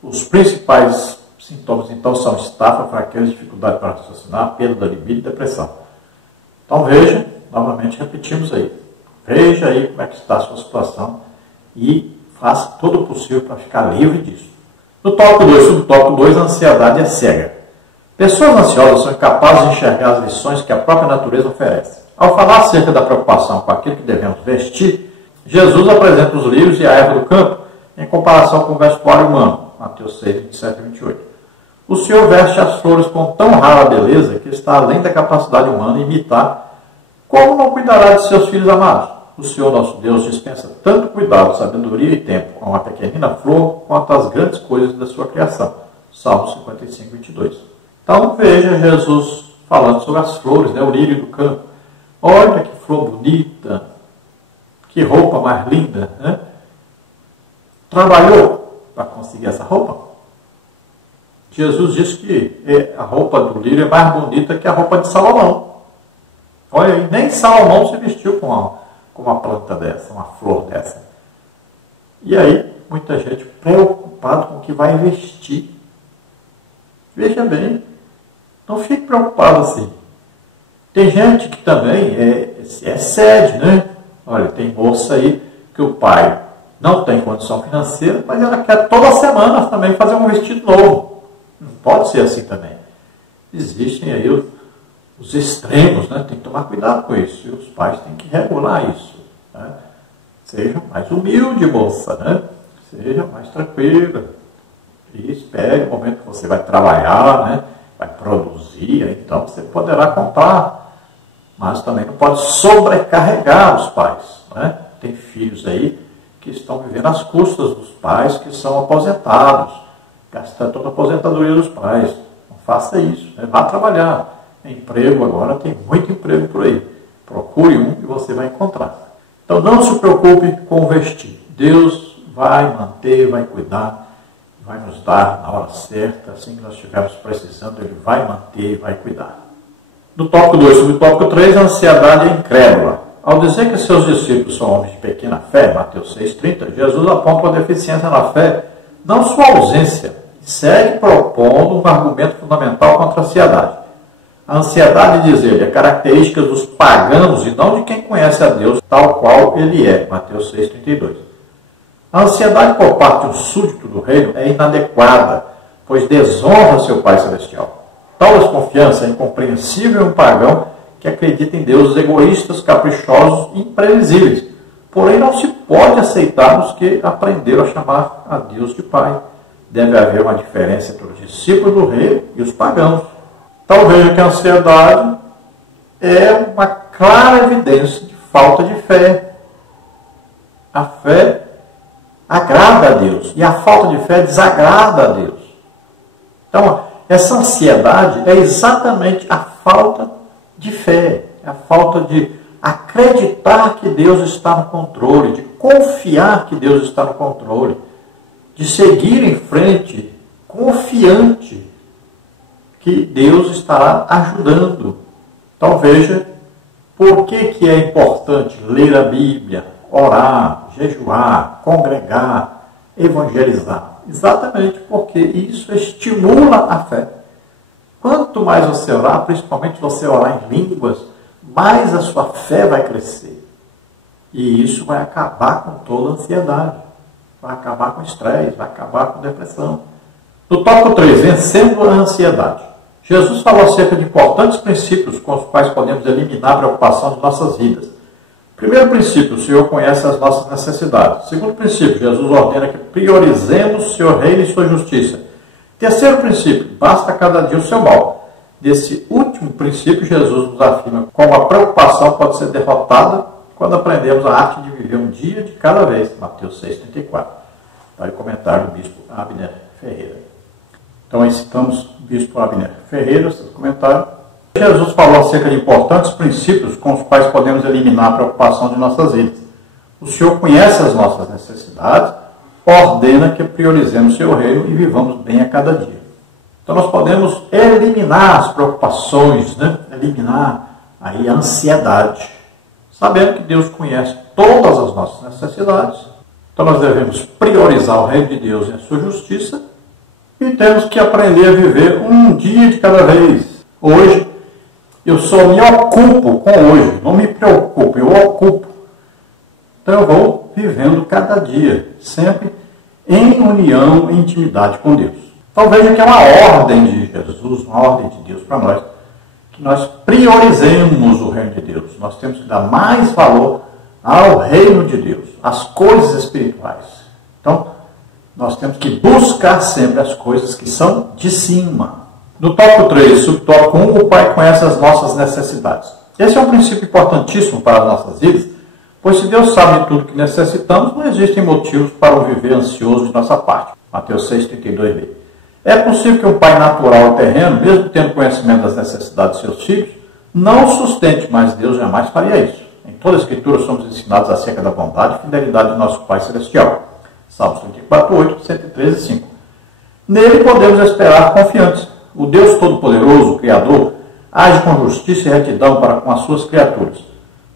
Os principais sintomas, então, são estafa, fraqueza, dificuldade para raciocinar, perda da libido e depressão. Então, veja, novamente repetimos aí. Veja aí como é que está a sua situação e faça todo o possível para ficar livre disso. No tópico 2, subtópico 2, a ansiedade é cega. Pessoas ansiosas são incapazes de enxergar as lições que a própria natureza oferece. Ao falar acerca da preocupação com aquilo que devemos vestir, Jesus apresenta os lírios e a erva do campo em comparação com o vestuário humano. Mateus 6, 27 e 28. O Senhor veste as flores com tão rara beleza que está além da capacidade humana de imitar. Como não cuidará de seus filhos amados? O Senhor nosso Deus dispensa tanto cuidado, sabedoria e tempo a uma pequenina flor quanto às grandes coisas da sua criação. Salmo 55, 22. Então veja Jesus falando sobre as flores, né? O lírio do campo. Olha que flor bonita, que roupa mais linda, né? Trabalhou para conseguir essa roupa? Jesus disse que a roupa do lírio é mais bonita que a roupa de Salomão. Olha aí, nem Salomão se vestiu com uma planta dessa, uma flor dessa. E aí, muita gente preocupada com o que vai vestir. Veja bem, não fique preocupado assim. Tem gente que também excede, né? Olha, tem moça aí que o pai não tem condição financeira, mas ela quer toda semana também fazer um vestido novo. Não pode ser assim também. Existem aí os extremos, né? Tem que tomar cuidado com isso. E os pais têm que regular isso. Né? Seja mais humilde, moça, né? Seja mais tranquila. E espere o momento que você vai trabalhar, né? Vai produzir, então você poderá comprar. Mas também não pode sobrecarregar os pais. Né? Tem filhos aí que estão vivendo às custas dos pais que são aposentados, gastando toda a aposentadoria dos pais. Não faça isso, né? Vá trabalhar. Emprego agora, tem muito emprego por aí. Procure um e você vai encontrar. Então não se preocupe com o vestir. Deus vai manter, vai cuidar, vai nos dar na hora certa, assim que nós estivermos precisando, Ele vai manter e vai cuidar. No tópico 2, sobre o tópico 3, a ansiedade é incrédula. Ao dizer que seus discípulos são homens de pequena fé, Mateus 6,30, Jesus aponta uma deficiência na fé, não sua ausência, e segue propondo um argumento fundamental contra a ansiedade. A ansiedade, diz ele, é característica dos pagãos e não de quem conhece a Deus tal qual Ele é, Mateus 6,32. A ansiedade por parte de um súdito do reino é inadequada, pois desonra seu Pai Celestial. Tal desconfiança é incompreensível em um pagão que acredita em deuses egoístas, caprichosos e imprevisíveis. Porém, não se pode aceitar os que aprenderam a chamar a Deus de Pai. Deve haver uma diferença entre os discípulos do rei e os pagãos. Então veja que a ansiedade é uma clara evidência de falta de fé. A fé agrada a Deus e a falta de fé desagrada a Deus. Então, essa ansiedade é exatamente a falta de fé, é a falta de acreditar que Deus está no controle, de confiar que Deus está no controle, de seguir em frente confiante que Deus estará ajudando. Então veja por que é importante ler a Bíblia, orar, jejuar, congregar, evangelizar. Exatamente porque isso estimula a fé. Quanto mais você orar, principalmente você orar em línguas, mais a sua fé vai crescer. E isso vai acabar com toda a ansiedade, vai acabar com estresse, vai acabar com depressão. No tópico 3, vencendo a ansiedade. Jesus falou acerca de importantes princípios com os quais podemos eliminar a preocupação de nossas vidas. Primeiro princípio, o Senhor conhece as nossas necessidades. Segundo princípio, Jesus ordena que priorizemos o seu reino e sua justiça. Terceiro princípio, basta cada dia o seu mal. Desse último princípio, Jesus nos afirma como a preocupação pode ser derrotada quando aprendemos a arte de viver um dia de cada vez. Mateus 6,34. Está aí o comentário do bispo Abner Ferreira. Então aí citamos o bispo Abner Ferreira, seu comentário. Jesus falou acerca de importantes princípios com os quais podemos eliminar a preocupação de nossas vidas. O Senhor conhece as nossas necessidades, ordena que priorizemos seu reino e vivamos bem a cada dia. Então nós podemos eliminar as preocupações, né? Eliminar aí a ansiedade, sabendo que Deus conhece todas as nossas necessidades. Então nós devemos priorizar o reino de Deus e a sua justiça e temos que aprender a viver um dia de cada vez. Hoje, eu só me ocupo com hoje, não me preocupo, eu ocupo. Então eu vou vivendo cada dia, sempre em união e intimidade com Deus. Então veja que é uma ordem de Jesus, uma ordem de Deus para nós, que nós priorizemos o reino de Deus. Nós temos que dar mais valor ao reino de Deus, às coisas espirituais. Então, nós temos que buscar sempre as coisas que são de cima. No tópico 3, subtópico 1, o Pai conhece as nossas necessidades. Esse é um princípio importantíssimo para as nossas vidas, pois se Deus sabe de tudo que necessitamos, não existem motivos para o viver ansioso de nossa parte. Mateus 6,32b. É possível que um pai natural e terreno, mesmo tendo conhecimento das necessidades de seus filhos, não o sustente, mas Deus jamais faria isso. Em toda a Escritura somos ensinados acerca da bondade e fidelidade do nosso Pai Celestial. Salmos 34,8, 113,5. Nele podemos esperar confiantes. O Deus Todo-Poderoso, o Criador, age com justiça e retidão para com as suas criaturas.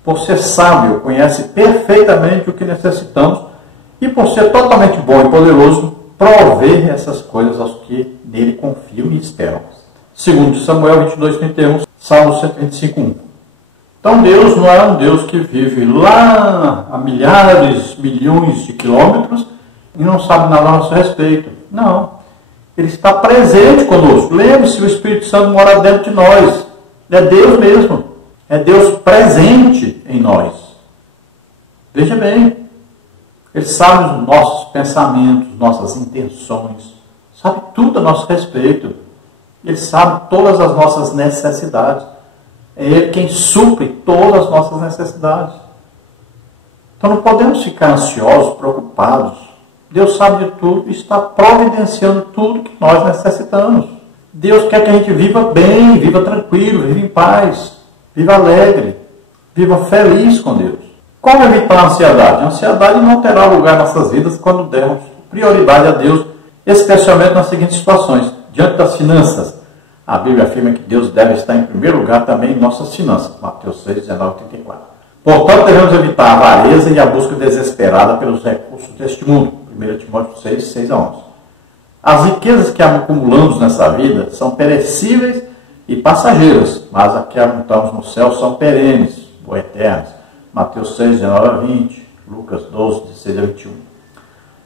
Por ser sábio, conhece perfeitamente o que necessitamos e por ser totalmente bom e poderoso, provê essas coisas aos que nele confiam e esperam. Segundo Samuel 22,31, Salmo 125,1. Então Deus não é um Deus que vive lá a milhares, milhões de quilômetros e não sabe nada a nosso respeito. Não. Ele está presente conosco. Lembre-se, o Espírito Santo mora dentro de nós. É Deus mesmo. É Deus presente em nós. Veja bem. Ele sabe os nossos pensamentos, nossas intenções. Sabe tudo a nosso respeito. Ele sabe todas as nossas necessidades. É Ele quem supre todas as nossas necessidades. Então não podemos ficar ansiosos, preocupados. Deus sabe de tudo e está providenciando tudo que nós necessitamos. Deus quer que a gente viva bem, viva tranquilo, viva em paz, viva alegre, viva feliz com Deus. Como evitar a ansiedade? A ansiedade não terá lugar em nossas vidas quando dermos prioridade a Deus, especialmente nas seguintes situações. Diante das finanças, a Bíblia afirma que Deus deve estar em primeiro lugar também em nossas finanças. Mateus 6, 19, 34. Portanto, devemos evitar a avareza e a busca desesperada pelos recursos deste mundo. 1 Timóteo 6, 6 a 11. As riquezas que acumulamos nessa vida são perecíveis e passageiras, mas as que ajuntamos no céu são perenes ou eternas. Mateus 6, 19 a 20, Lucas 12, 16 a 21.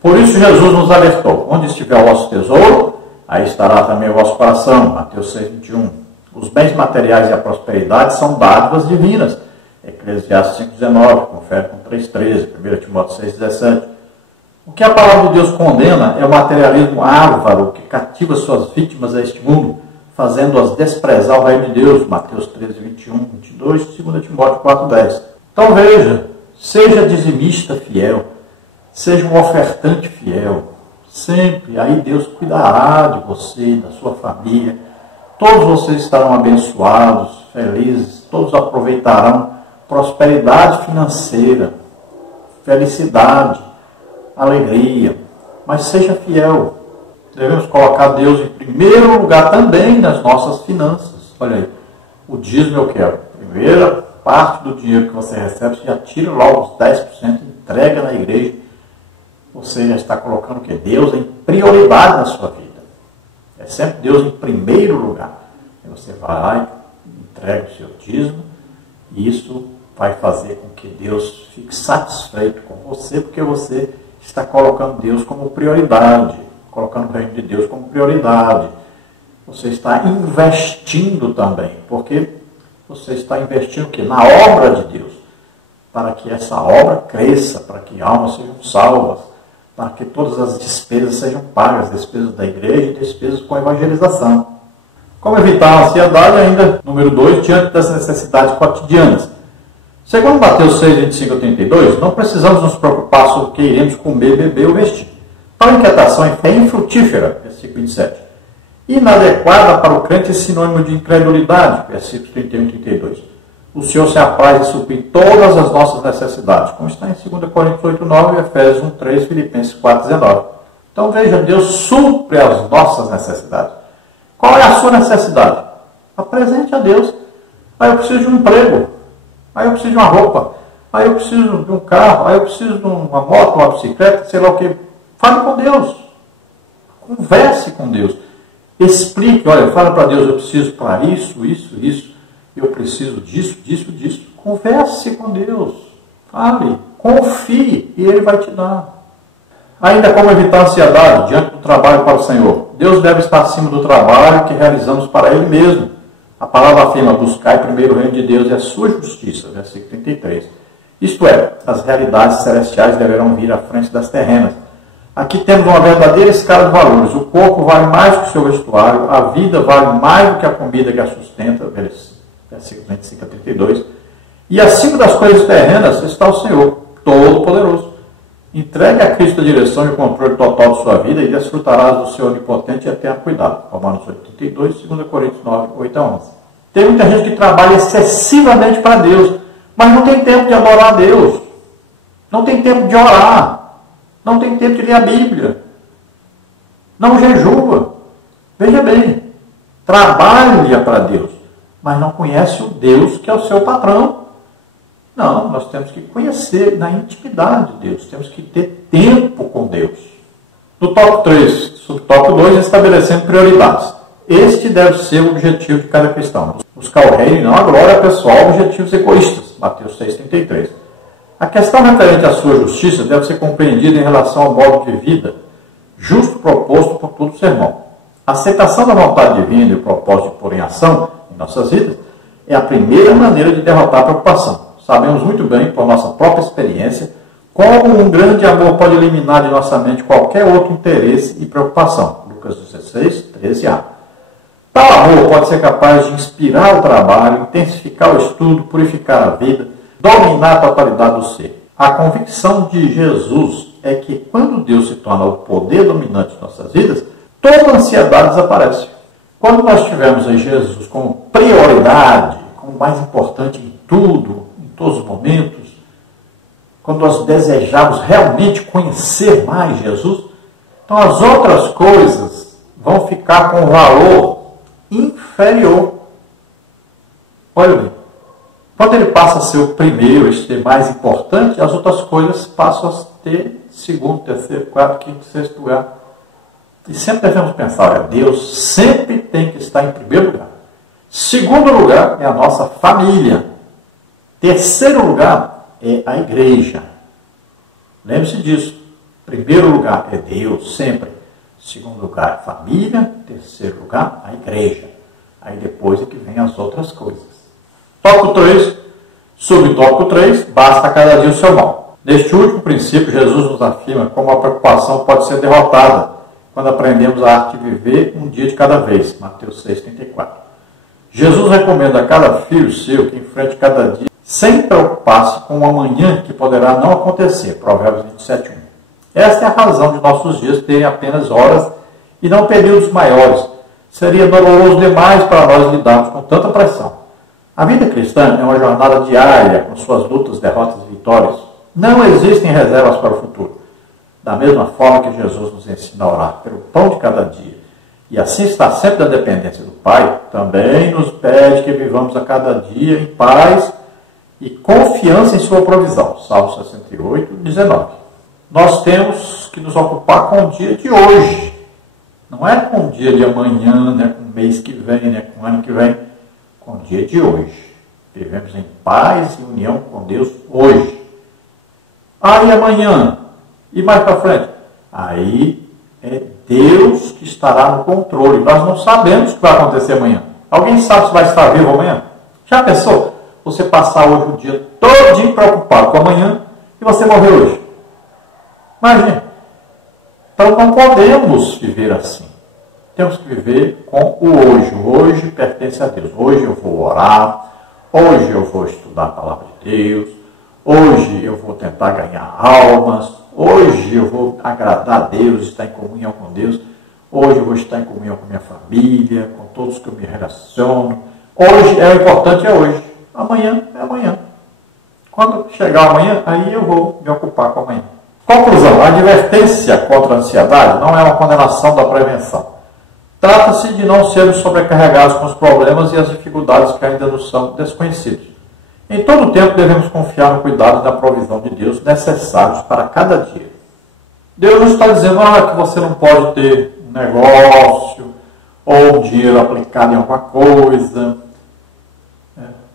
Por isso Jesus nos alertou: onde estiver o vosso tesouro, aí estará também o vosso coração. Mateus 6, 21. Os bens materiais e a prosperidade são dádivas divinas. Eclesiastes 5, 19, confere com 3, 13, 1 Timóteo 6, 17. O que a palavra de Deus condena é o materialismo avaro que cativa suas vítimas a este mundo, fazendo-as desprezar o reino de Deus. Mateus 13, 21, 22, 2 Timóteo 4, 10. Então veja, seja dizimista fiel, seja um ofertante fiel, sempre, aí Deus cuidará de você, da sua família, todos vocês estarão abençoados, felizes, todos aproveitarão prosperidade financeira, felicidade, alegria, mas seja fiel. Devemos colocar Deus em primeiro lugar também nas nossas finanças. Olha aí, o dízimo eu quero. Primeira parte do dinheiro que você recebe, você já tira logo os 10%, entrega na igreja. Você já está colocando o quê? Deus em prioridade na sua vida. É sempre Deus em primeiro lugar. Aí você vai lá e entrega o seu dízimo, e isso vai fazer com que Deus fique satisfeito com você, porque você está colocando Deus como prioridade, colocando o reino de Deus como prioridade. Você está investindo também, porque você está investindo o quê? Na obra de Deus, para que essa obra cresça, para que almas sejam salvas, para que todas as despesas sejam pagas, despesas da igreja e despesas com a evangelização. Como evitar a ansiedade ainda? Número 2, diante das necessidades cotidianas. Segundo Mateus 6, 25 a 32, não precisamos nos preocupar sobre o que iremos comer, beber ou vestir. Tal inquietação é infrutífera, versículo 27. Inadequada para o crente é sinônimo de incredulidade, versículos 31 e 32. O Senhor se apraz em suprir todas as nossas necessidades, como está em 2 Coríntios 8, 9, Efésios 1, 3, Filipenses 4, 19. Então veja, Deus supre as nossas necessidades. Qual é a sua necessidade? Apresente a Deus. Aí eu preciso de um emprego. Aí eu preciso de uma roupa. Aí eu preciso de um carro. Aí eu preciso de uma moto, uma bicicleta, sei lá o que. Fale com Deus. Converse com Deus. Explique, olha, fala para Deus, eu preciso para isso, isso, isso. Eu preciso disso, disso, disso. Converse com Deus. Fale. Confie e Ele vai te dar. Ainda como evitar a ansiedade diante do trabalho para o Senhor. Deus deve estar acima do trabalho que realizamos para Ele mesmo. A palavra afirma: buscai primeiro o reino de Deus e a sua justiça, versículo 33. Isto é, as realidades celestiais deverão vir à frente das terrenas. Aqui temos uma verdadeira escala de valores. O corpo vale mais que o seu vestuário, a vida vale mais do que a comida que a sustenta, versículo 25 a 32. E acima das coisas terrenas está o Senhor, Todo-Poderoso. Entregue a Cristo a direção e o controle total de sua vida e desfrutarás do seu onipotente e eterno cuidado. Romanos 8:32, 2 Coríntios 9, 8 a 11. Tem muita gente que trabalha excessivamente para Deus, mas não tem tempo de adorar a Deus. Não tem tempo de orar. Não tem tempo de ler a Bíblia. Não jejua. Veja bem, trabalha para Deus, mas não conhece o Deus que é o seu patrão. Não, nós temos que conhecer na intimidade de Deus. Temos que ter tempo com Deus. No tópico 3, subtópico 2, estabelecendo prioridades. Este deve ser o objetivo de cada cristão. Buscar o reino e não a glória pessoal, objetivos egoístas. Mateus 6,33. A questão referente à sua justiça deve ser compreendida em relação ao modo de vida justo proposto por todo o sermão. A aceitação da vontade divina e o propósito de pôr em ação em nossas vidas é a primeira maneira de derrotar a preocupação. Sabemos muito bem, por nossa própria experiência, como um grande amor pode eliminar de nossa mente qualquer outro interesse e preocupação. Lucas 16, 13a. Tal amor pode ser capaz de inspirar o trabalho, intensificar o estudo, purificar a vida, dominar a totalidade do ser. A convicção de Jesus é que quando Deus se torna o poder dominante de nossas vidas, toda ansiedade desaparece. Quando nós tivermos em Jesus como prioridade, como mais importante em tudo, em todos os momentos, quando nós desejamos realmente conhecer mais Jesus, então as outras coisas vão ficar com valor inferior. Olha bem, quando ele passa a ser o primeiro, a ser mais importante, as outras coisas passam a ter segundo, terceiro, quarto, quinto, sexto lugar. E sempre devemos pensar, olha, Deus sempre tem que estar em primeiro lugar. Segundo lugar é a nossa família. Terceiro lugar é a igreja. Lembre-se disso. Primeiro lugar é Deus, sempre. Segundo lugar, a família. Terceiro lugar, a igreja. Aí depois é que vem as outras coisas. Tópico 3. Subtópico 3. Basta cada dia o seu mal. Neste último princípio, Jesus nos afirma como a preocupação pode ser derrotada quando aprendemos a arte de viver um dia de cada vez. Mateus 6,34. Jesus recomenda a cada filho seu que enfrente cada dia sem preocupar-se com o amanhã que poderá não acontecer. Provérbios 27,1. Esta é a razão de nossos dias terem apenas horas e não períodos maiores. Seria doloroso demais para nós lidarmos com tanta pressão. A vida cristã é uma jornada diária, com suas lutas, derrotas e vitórias. Não existem reservas para o futuro. Da mesma forma que Jesus nos ensina a orar pelo pão de cada dia, e assim está sempre na dependência do Pai, também nos pede que vivamos a cada dia em paz e confiança em sua provisão. Salmo 68, 19. Nós temos que nos ocupar com o dia de hoje. Não é com o dia de amanhã, né, com o mês que vem, né, com o ano que vem. Com o dia de hoje. Vivemos em paz e união com Deus hoje. E amanhã? E mais para frente? Aí é Deus que estará no controle. Nós não sabemos o que vai acontecer amanhã. Alguém sabe se vai estar vivo amanhã? Já pensou? Você passar hoje o dia todo preocupado com amanhã e você morrer hoje. Imagina. Então não podemos viver assim. Temos que viver com o hoje. O hoje pertence a Deus. Hoje eu vou orar. Hoje eu vou estudar a palavra de Deus. Hoje eu vou tentar ganhar almas. Hoje eu vou agradar a Deus, estar em comunhão com Deus. Hoje eu vou estar em comunhão com minha família, com todos que eu me relaciono. Hoje o importante é hoje. Amanhã é amanhã. Quando chegar amanhã, aí eu vou me ocupar com amanhã. Conclusão. A advertência contra a ansiedade não é uma condenação da prevenção. Trata-se de não sermos sobrecarregados com os problemas e as dificuldades que ainda nos são desconhecidos. Em todo o tempo devemos confiar no cuidado e na provisão de Deus necessários para cada dia. Deus não está dizendo que você não pode ter um negócio ou um dinheiro aplicado em alguma coisa,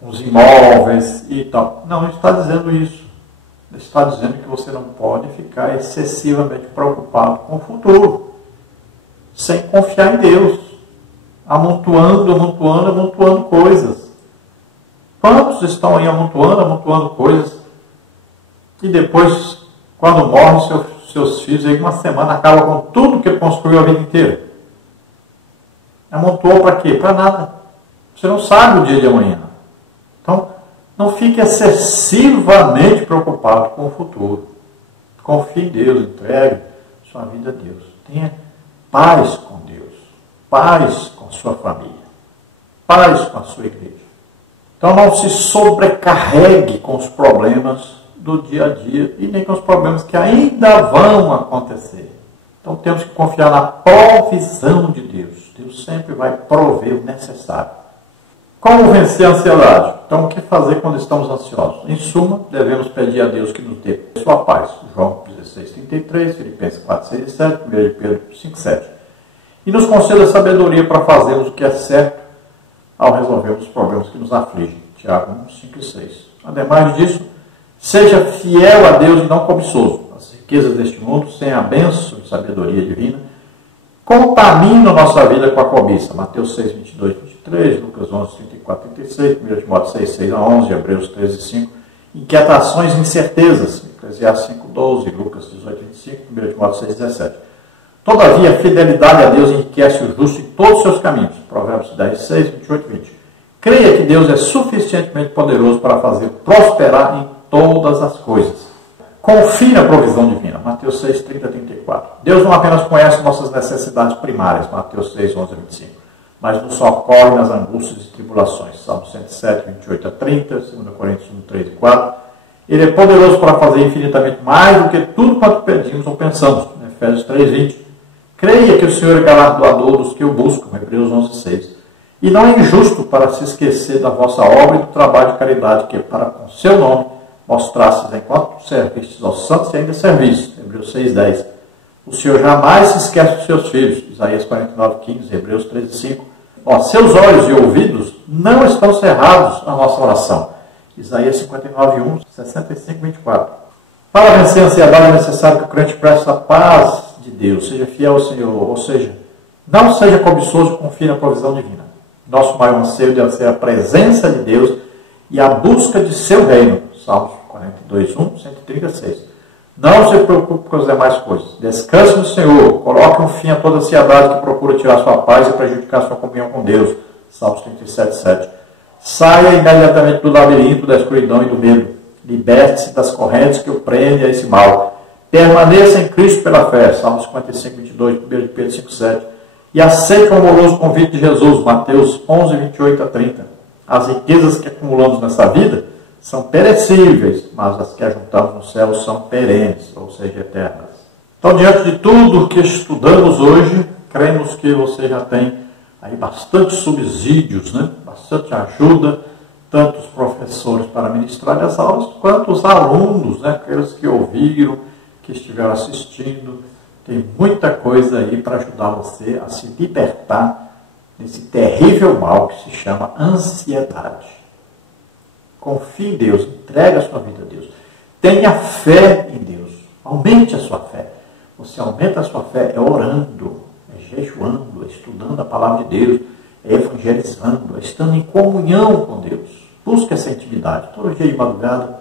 uns imóveis e tal. Não, ele está dizendo isso. Ele está dizendo que você não pode ficar excessivamente preocupado com o futuro, sem confiar em Deus, amontoando coisas. Quantos estão aí amontoando coisas e depois, quando morrem seus filhos, aí uma semana acaba com tudo que ele construiu a vida inteira? Amontoou para quê? Para nada. Você não sabe o dia de amanhã. Então, não fique excessivamente preocupado com o futuro. Confie em Deus, entregue sua vida a Deus. Tenha paz com Deus, paz com sua família, paz com a sua igreja. Então não se sobrecarregue com os problemas do dia a dia e nem com os problemas que ainda vão acontecer. Então temos que confiar na provisão de Deus. Deus sempre vai prover o necessário. Como vencer a ansiedade? Então o que fazer quando estamos ansiosos? Em suma, devemos pedir a Deus que nos dê sua paz. João 16:33, Filipenses 4:6-7, 1 Pedro 5:7. E nos conceda sabedoria para fazermos o que é certo ao resolvermos os problemas que nos afligem. Tiago 1:5-6. Ademais disso, seja fiel a Deus e não cobiçoso. As riquezas deste mundo, sem a bênção de sabedoria divina, contamina a nossa vida com a cobiça. Mateus 6, 22, 23, Lucas 11, 34, 36, 1 Timóteo 6, 6 a 11, Hebreus 13, 5. Inquietações e incertezas, Eclesiastes 5, 12, Lucas 18, 25, 1 Timóteo 6, 17. Todavia, a fidelidade a Deus enriquece o justo em todos os seus caminhos. Provérbios 10, 6, 28, 20. Creia que Deus é suficientemente poderoso para fazer prosperar em todas as coisas. Confie na provisão divina. Mateus 6, 30, 34. Deus não apenas conhece nossas necessidades primárias. Mateus 6, 11 a 25. Mas nos socorre nas angústias e tribulações. Salmo 107, 28 a 30, 2 Coríntios 1, 3 e 4. Ele é poderoso para fazer infinitamente mais do que tudo quanto pedimos ou pensamos. Efésios 3, 20. Creia que o Senhor é galardoador dos que o buscam. Hebreus 11, 6. E não é injusto para se esquecer da vossa obra e do trabalho de caridade que, para com seu nome, mostrastes enquanto servistes aos santos e ainda servis. Hebreus 6, 10. O Senhor jamais se esquece dos seus filhos. Isaías 49, 15, Hebreus 13, 5. Seus olhos e ouvidos não estão cerrados à nossa oração. Isaías 59, 1, 65, 24. Para vencer a ansiedade é necessário que o crente preste a paz de Deus, seja fiel ao Senhor, ou seja, não seja cobiçoso e confie na provisão divina. Nosso maior anseio deve ser a presença de Deus e a busca de seu reino. Salmos 42, 1, 136. Não se preocupe com as demais coisas. Descanse no Senhor. Coloque um fim a toda ansiedade que procura tirar sua paz e prejudicar sua comunhão com Deus. Salmos 37, 7. Saia imediatamente do labirinto da escuridão e do medo. Liberte-se das correntes que o prendem a esse mal. Permaneça em Cristo pela fé. Salmos 55, 22, 1 Pedro 5, 7. E aceite o amoroso convite de Jesus. Mateus 11, 28 a 30. As riquezas que acumulamos nessa vida são perecíveis, mas as que ajuntamos no céu são perenes, ou seja, eternas. Então, diante de tudo que estudamos hoje, cremos que você já tem aí bastante subsídios, né? Bastante ajuda, tanto os professores para ministrar as aulas, quanto os alunos, né? Aqueles que ouviram, que estiveram assistindo. Tem muita coisa aí para ajudar você a se libertar desse terrível mal que se chama ansiedade. Confie em Deus, entregue a sua vida a Deus. Tenha fé em Deus. Aumente a sua fé. Você aumenta a sua fé orando, jejuando, estudando a palavra de Deus, evangelizando, estando em comunhão com Deus. Busque essa intimidade. Todo dia de madrugada,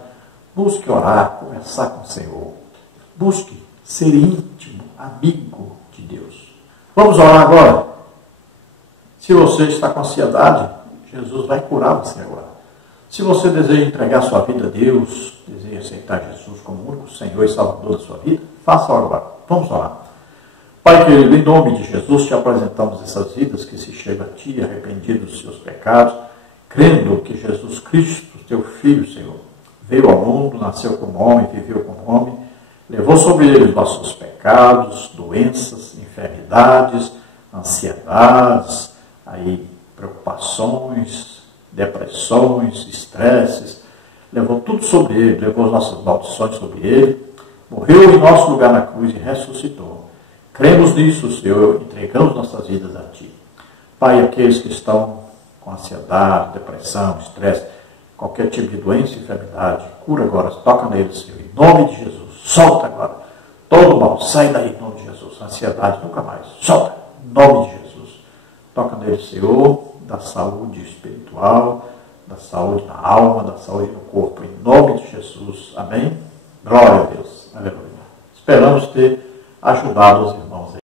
busque orar, conversar com o Senhor. Busque ser íntimo, amigo de Deus. Vamos orar agora? Se você está com ansiedade, Jesus vai curar você agora. Se você deseja entregar sua vida a Deus, deseja aceitar Jesus como o único Senhor e Salvador da sua vida, faça agora. Vamos orar. Pai querido, em nome de Jesus, te apresentamos essas vidas que se chegam a Ti, arrependidos dos seus pecados, crendo que Jesus Cristo, Teu Filho, Senhor, veio ao mundo, nasceu como homem, viveu como homem, levou sobre Ele os nossos pecados, doenças, enfermidades, ansiedades, preocupações, depressões, estresses, levou tudo sobre Ele, levou as nossas maldições sobre Ele, morreu em nosso lugar na cruz e ressuscitou. Cremos nisso, Senhor, entregamos nossas vidas a Ti. Pai, aqueles que estão com ansiedade, depressão, estresse, qualquer tipo de doença e enfermidade, cura agora, toca neles, Senhor, em nome de Jesus. Solta agora. Todo mal, sai daí em nome de Jesus. Ansiedade nunca mais. Solta em nome de Jesus. Toca nele, Senhor, da saúde espiritual, da saúde na alma, da saúde no corpo, em nome de Jesus. Amém? Glória a Deus. Aleluia. Esperamos ter ajudado os irmãos aí.